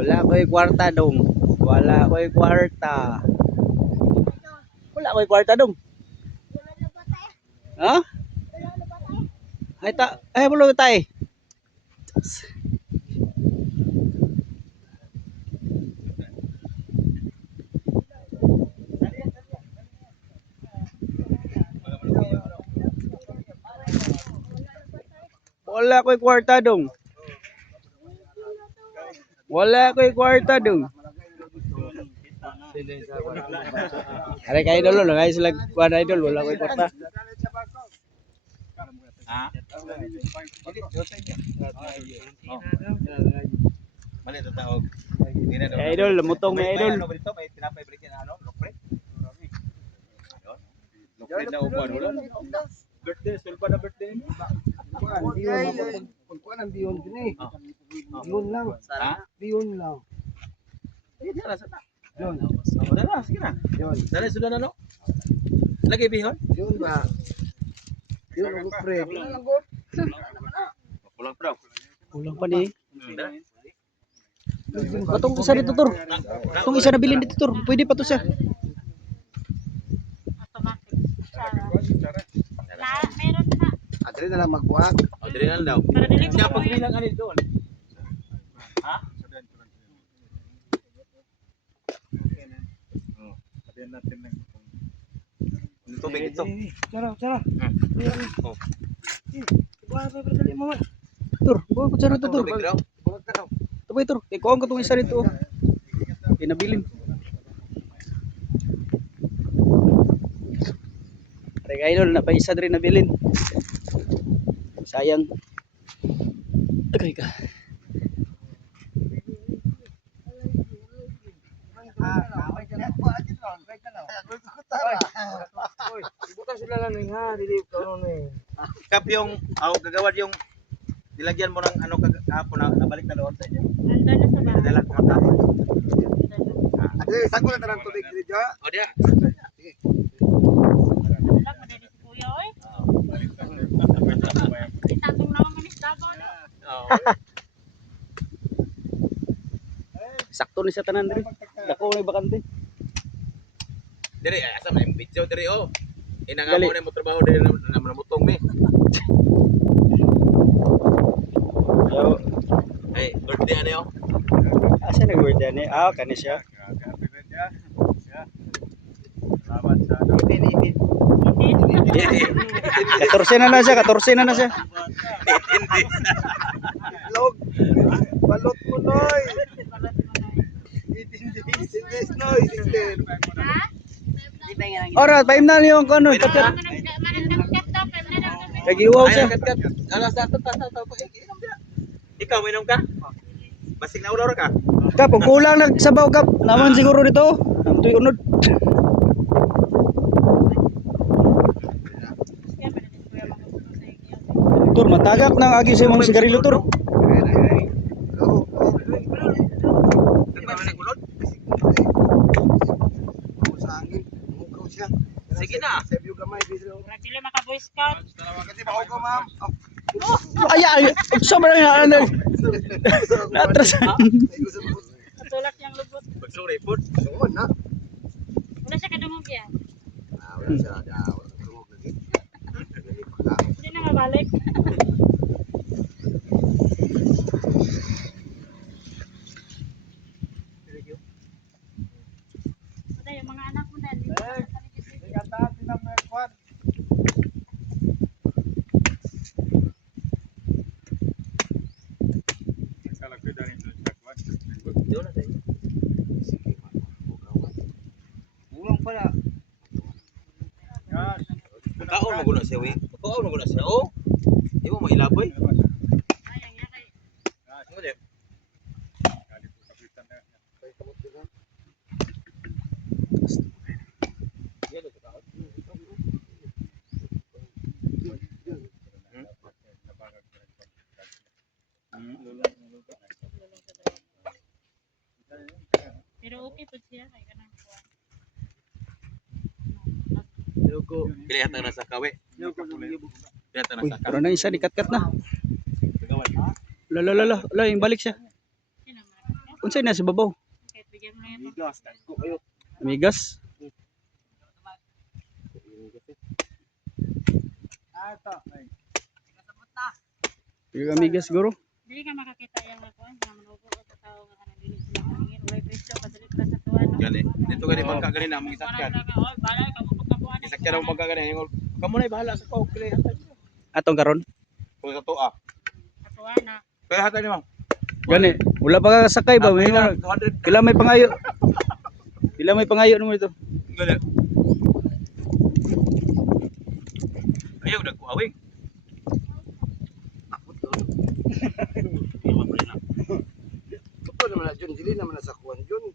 Wala ko'y kwarta dong. Wala ko'y kwarta. Wala ko'y kwarta dong. Ha? Ay belum tay. Wala ko'y kwarta dong. Wala ko'y kwarta dong. Are kay idol lo, guys, lag kuan idol wala ko'y kwarta. Ha? Mali ito taog. Kay idol, lamutong may idol. Ano ba dito? May tinapay break yan ano? Lokre? Lokre na upuan. Birthday, sulpa na birthday. Pagkuhan ang biyon din eh. Biyon lang. Ha? Biyon lang. Sige, dala sa ta. Yun. Dala, sige na. Yun. Dala, sudah na no? Lagi bihon? Yun ba? Yun ang pre. Kulang pa daw. Kulang pa ni. Dala. Katong isa dito tur. Katong isa na bilin dito tur. Pwede pa to siya. Meron na. Adre na lang magbuhak. O, dili na daw. Para dili mo Siya ko pag bilang anil doon. Ha? Tubig ito. Cara. Oh. Buha pa dali mo. Tur, buhay ko siya dito tur. Tubig daw. Buhat ka daw. Tubay tur. Ikaw ang katong isa dito. Pinabilin. Are kay idol na pa isa rin nabilin. Sayang. Okay ka. Bukan sila lang ha, dili ko ni. Kap yung, gagawad yung, nilagyan mo ng ano kahapon na nabalik na doon sa inyo. Nandun na sa bahay. Nadala ko matapos. Adre, saan ko na tanang tubig dito? O diya. Wala mo din si Kuya oy. Itatong naman manis Davao na. Sakto ni sa tanan diri. Dako ni bakante. Diri, asa man yung video diri oh. Inanga Dali. mo na mo trabaho diri na namutong mi. Yo, Ay, birthday ano yo? asa nag-word yan eh? Ah, kani siya. Hindi. 14 na siya, 14 na siya. Log. Balot mo noy. Itindis noy. Ha? Ora, paim na niyo ko ano, Ano patat. managkat daw, pwede na daw. Kagiwaw siya. Kat. Ala sa ta. Ikaw minom ka? Basig na ulo ka? Kap, kung kulang nagsabaw kap, naman siguro dito. Amtoy unod. Tur, matagak nang agi sa imong sigarilyo tur. Nagmamanagulod? Sige na. Save you gamay dito. Murag sila maka Boy Scout. Kasi ba ko ma'am? Ay, sa man na ano. Natras. Katulak niyang lubot. Magsuri po. Suwan na. Wala siya kadungog yan. Wala siya daw. Tumog lagi. Hindi na mabalik. Patay yung mga anak mo dahil. Ingatan din ang mga kwan. Doon na tayo. Ulang pala. Magkaon mo guna siya, we. Magkaon mo guna siya, oh. Di mo mailaboy. Sayang yan kay. Ano di? Yan, magkaon. Pero okay po siya kay kanang kuwan. Pili hatang nasa kawe. Pili hatang nasa kawe. Pero na isa, dikat-kat na. Kagawad. Lala, yung balik siya. Sino man? unsay na sa babaw? Kahit bigyan mo na yan. Bigas, tagko kayo. Amigas. Yung amigas siguro. Dili ka makakita yung kuan, nga manugo ko sa tao nga ano dili sila mangin, walay presyo padali pa sa tuwa no. Gani. Dito gani bangka gani na mong isakyan. Oh, balay ka mo pagkabuan. Isakyan ang bangka gani. Kamu na bahala sa ko. Kaya hatay. Atong karon. Kung sa tuwa. Atuwa na. Kaya hatay ni ma'am. Gani, wala pa kakasakay ba? May nga, 200. pila may pangayo. Pila may pangayo mo ito. Gani. Ayaw nagkuawing. Ito naman na Jun, dili naman na sa kuwan Jun.